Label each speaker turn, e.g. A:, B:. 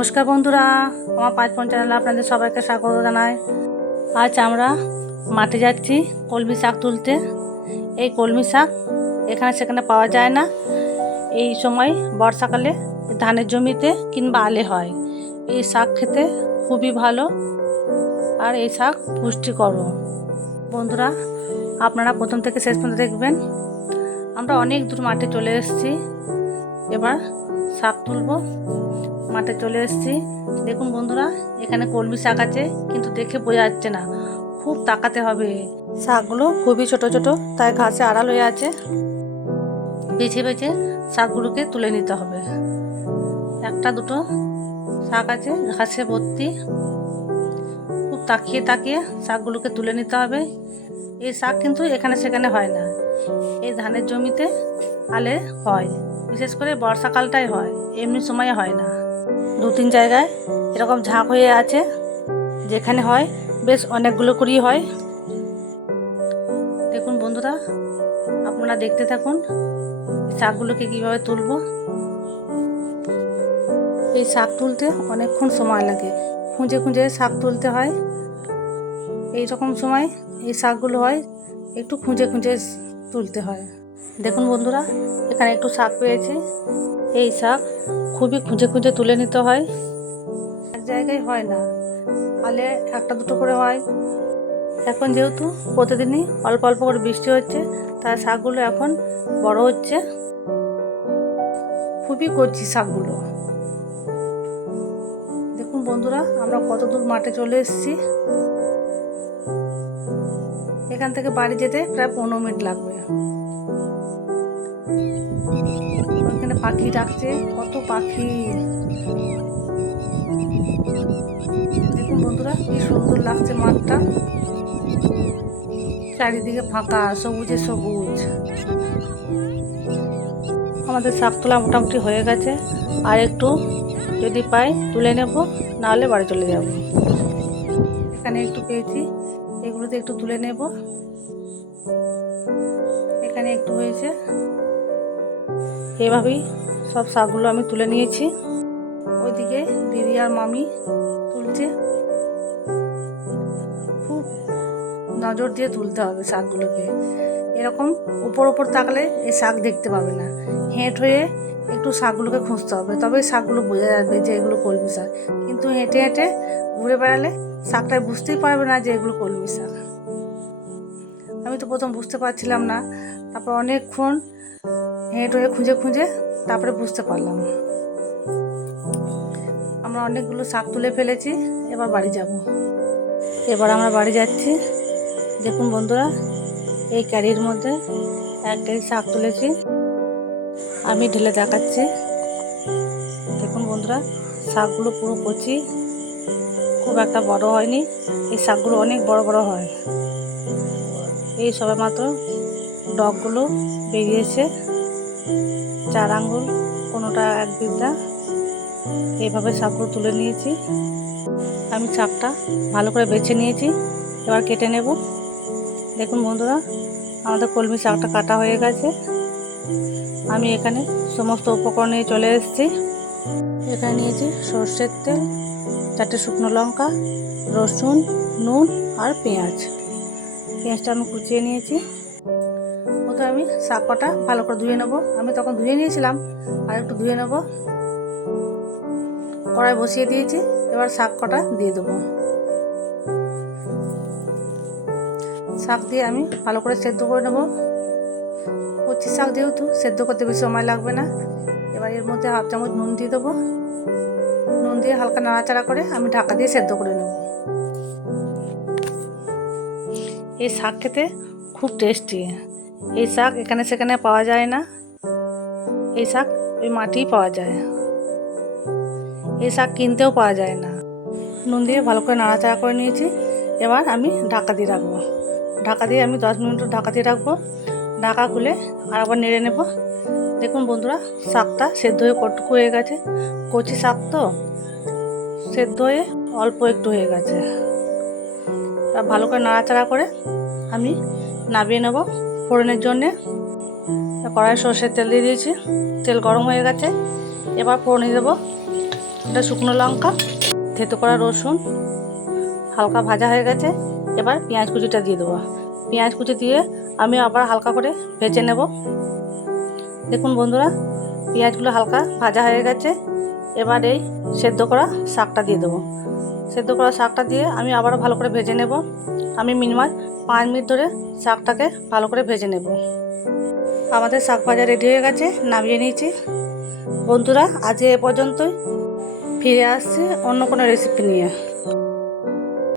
A: নমস্কার বন্ধুরা, আমার পাঁচ পঞ্চ চ্যানেলে আপনাদের সবাইকে স্বাগত জানাই। আজ আমরা মাঠে যাচ্ছি কলমি শাক তুলতে। এই কলমি শাক এখানে সেখানে পাওয়া যায় না। এই সময় বর্ষাকালে ধানের জমিতে কিংবা আলে হয়। এই শাক খেতে খুবই ভালো আর এই শাক পুষ্টিকর। বন্ধুরা, আপনারা প্রথম থেকে শেষ পর্যন্ত দেখবেন। আমরা অনেক দূর মাঠে চলে এসেছি। এবার শাক তুলবো। মাঠে চলে এসেছি। দেখুন বন্ধুরা, এখানে কলমি শাক আছে, কিন্তু দেখে বোঝা যাচ্ছে না। খুব তাকাতে হবে। শাকগুলো খুবই ছোট ছোট, তাই ঘাসে আড়াল হয়ে আছে। বেছে বেছে শাকগুলোকে তুলে নিতে হবে। একটা দুটো শাক আছে, ঘাসে ভর্তি। খুব তাকিয়ে তাকিয়ে শাকগুলোকে তুলে নিতে হবে। এই শাক কিন্তু এখানে সেখানে হয় না। এই ধানের জমিতে আলে হয়। বিশেষ করে বর্ষাকালটাই হয়, এমনি সময় হয় না। দু তিন জায়গায় এরকম ঝাঁক হয়ে আছে, যেখানে হয়, বেশ অনেকগুলো করেই হয়। দেখুন বন্ধুরা, আপনারা দেখতে থাকুন শাকগুলোকে কীভাবে তুলবো। এই শাক তুলতে অনেকক্ষণ সময় লাগে। খুঁজে খুঁজে শাক তুলতে হয়। এই রকম সময় এই শাকগুলো হয়, একটু খুঁজে খুঁজে তুলতে হয়। দেখুন বন্ধুরা, এখানে একটু শাক পেয়েছি। এই শাক খুবই খুঁজে খুঁজে তুলে নিতে হয়। এক জায়গায় হয় না আলে একটা দুটো করে হয়। এখন যেহেতু প্রতিদিনই অল্প অল্প করে বৃষ্টি হচ্ছে তার শাকগুলো এখন বড় হচ্ছে। খুবই করছি শাকগুলো। দেখুন বন্ধুরা, আমরা কত দূর মাঠে চলে এসেছি। এখান থেকে বাড়ি যেতে প্রায় পনেরো মিনিট লাগবে। ওখানে পাখি ডাকছে, কত পাখি। দেখুন বন্ধুরা, কি সুন্দর লাগছে মাঠটা। চারিদিকে ফাঁকা, সবুজে সবুজ। আমাদের শাক তোলা মোটামুটি হয়ে গেছে। আর একটু যদি পাই তুলে নেব, নাহলে বাড়ি চলে যাব। এখানে একটু পেয়েছি। এগুলোতে একটু তুলে নেব। এখানে একটু হয়েছে। এভাবেই সব শাকগুলো আমি তুলে নিয়েছি। ওইদিকে দিদি আর মামি তুলছে। খুব নজর দিয়ে তুলতে হবে শাকগুলোকে। এরকম উপর উপর তাকলে এই শাক দেখতে পাবে না। হেঁট হয়ে একটু শাকগুলোকে খুঁজতে হবে, তবে শাকগুলো বোঝা যাবে যে এগুলো কলমি শাক। কিন্তু হেঁটে হেঁটে ঘুরে বেড়ালে শাকটায় বুঝতেই পারবে না যে এগুলো কলমি শাক। আমি তো প্রথম বুঝতে পারছিলাম না, তারপর অনেকক্ষণ হেঁট হয়ে খুঁজে খুঁজে তারপরে বুঝতে পারলাম। আমরা অনেকগুলো শাক তুলে ফেলেছি, এবার বাড়ি যাব। এবার আমরা বাড়ি যাচ্ছি। দেখুন বন্ধুরা এই ক্যারির মধ্যে এক ক্যারি শাক তুলেছি। আমি ঢেলে দেখাচ্ছি। দেখুন বন্ধুরা, শাকগুলো পুরো কচি। খুব একটা বড় হয়নি। এই শাকগুলো অনেক বড় বড় হয়। এই সবে মাত্র ডগগুলো বেরিয়েছে। চার আঙ্গুল, কোনোটা এক বিদ্যা। এইভাবে শাকগুলো তুলে নিয়েছি। আমি শাকটা ভালো করে বেছে নিয়েছি। এবার কেটে নেব। দেখুন বন্ধুরা, আমাদের কলমি শাকটা কাটা হয়ে গেছে। আমি এখানে সমস্ত উপকরণ চলে এসেছি। এখানে নিয়েছি সর্ষের তেল, চারটে শুকনো লঙ্কা, রসুন, নুন আর পেঁয়াজ। পেঁয়াজটা আমি কুচিয়ে নিয়েছি। ওতে আমি শাক কটা ভালো করে ধুয়ে নেব। আমি তখন ধুয়ে নিয়েছিলাম, আর একটু ধুয়ে নেব। কড়াই বসিয়ে দিয়েছি, এবার শাক কটা দিয়ে দেবো। শাক দিয়ে আমি ভালো করে সেদ্ধ করে নেব। কচি শাক যেহেতু সেদ্ধ করতে বেশি সময় লাগবে না, এবার এর মধ্যে হাফ চামচ নুন দিয়ে দেবো। নুন দিয়ে হালকা নাড়াচাড়া করে আমি ঢাকা দিয়ে সেদ্ধ করে নেব। এই শাক খেতে খুব টেস্টি। এই শাক এখানে সেখানে পাওয়া যায় না। এই শাক ওই মাটিই পাওয়া যায়। এই শাক কিনতেও পাওয়া যায় না। নুন দিয়ে ভালো করে নাড়াচাড়া করে নিয়েছি। এবার আমি ঢাকা দিয়ে রাখব। ঢাকা দিয়ে আমি দশ মিনিট ঢাকা দিয়ে রাখব। ঢাকা খুলে আর আবার নেড়ে নেব। দেখুন বন্ধুরা, শাকটা সেদ্ধ হয়ে কটুকু হয়ে গেছে? কচি শাক তো? সেদ্ধ হয়ে অল্প একটু হয়ে গেছে। তা ভালো করে নাড়াচাড়া করে আমি নামিয়ে নেব ফোড়নের জন্যে। কড়াই সর্ষের তেল দিয়ে দিয়েছি। তেল গরম হয়ে গেছে। এবার ফোড়নে দেবো এটা শুকনো লঙ্কা, থেতো করা রসুন, হালকা ভাজা হয়ে গেছে। এবার পেঁয়াজ কুচিটা দিয়ে দেবো। পেঁয়াজ কুচি দিয়ে আমি আবার হালকা করে ভেজে নেব। দেখুন বন্ধুরা, পেঁয়াজগুলো হালকা ভাজা হয়ে গেছে। এবার এই সেদ্ধ করা শাকটা দিয়ে দেবো। সেদ্ধ করা শাকটা দিয়ে আমি আবারও ভালো করে ভেজে নেব। আমি মিনিমাম পাঁচ মিনিট ধরে শাকটাকে ভালো করে ভেজে নেব। আমাদের শাক ভাজা রেডি হয়ে গেছে, নামিয়ে নিয়েছি। বন্ধুরা, আজ এ পর্যন্তই। ফিরে আসছি অন্য কোনো রেসিপি নিয়ে।